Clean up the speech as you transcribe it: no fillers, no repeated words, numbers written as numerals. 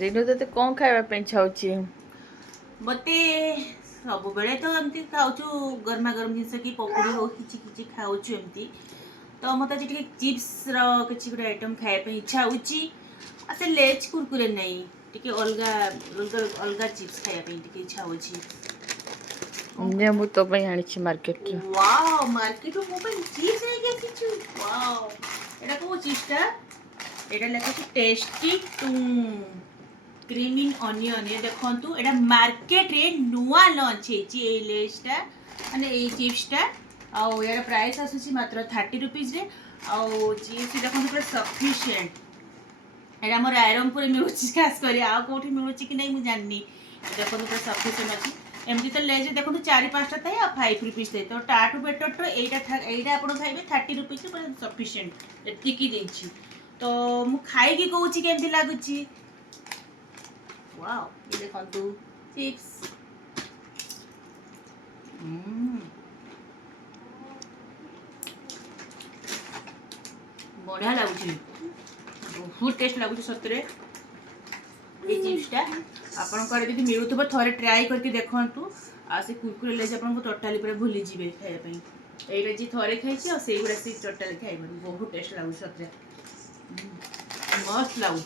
रिनु तते कौन खाଇବା ପାଇଁ ଚାହୁଛି मते सब बेले तो एमती खाऊछु गरमा गरम जिनस कि पकोड़ी हो किछि खाऊछु एमती तो मते आज टिके चिप्स रो किछि गुड आइटम खाए पे इच्छा होची आ से लेज कुरकुरे नै टिके अलगा अलगा अलगा चिप्स खाए पे टिके इच्छा होची ने मु तो ପାଇଁ ଆଣିଛି ମାର୍କେଟ ରୁ वाओ मार्केट रो मोबाइल चिप्स है के किछु वाओ एटा को चिप्स ता एटा लेखा कि टेस्टी टू क्रीमी अनियन ये देखंतु एटा मार्केट रे नुआ लॉन्च हेची ए लेस्टा माने ए चिप्सटा आ यार प्राइस आसुची मात्र 30 रुपीस रे आ चिप्स देखंतु पूरा सफिशिएंट एटा मोर आयरनपुर मिलुची खास करी आ कोठी मिलुची कि नै मु जाननी देखंतु पूरा सफिशिएंट अछि एमती तो लेज देखो 4-5 टा था 5 रुपीस थे तो टाटू बेटर तो एटा आपण खाइबे 30 रुपीस पर सफिशिएंट एतिकी देछि तो मु खाई की कहूची केमती लागुची वाओ ये देखंतु चिप्स बढ़िया लागुची बहुत टेस्ट लागुची सतरे ये चिप्सटा आपन करे जदि मिलुथबो थरे ट्राई करके देखंतु आ से कुरकुरे लेज आपन को टोटली पूरा भूली जिवे खाए पई एटा जी थरे खाइछी आ सेही गुडा से टोटली खाइबो बहुत टेस्ट लागु सतरे मस्त लागु